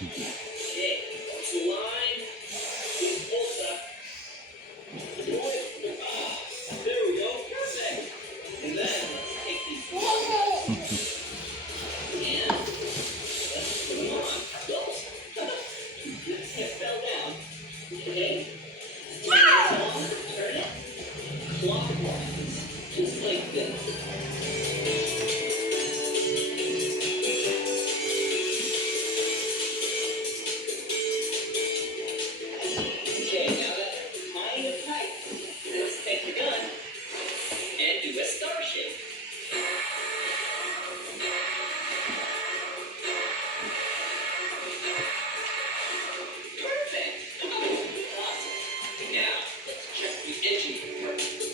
Mhm. Okay, once the line, please pulse up. There we go, perfect. And then let's take these and let's put them on. Whoops. It fell down. Okay, turn it clockwise, just like this. Okay, now that they're kind of tight, let's take the gun and do a star shape. Perfect. Awesome. Now, let's check the engine.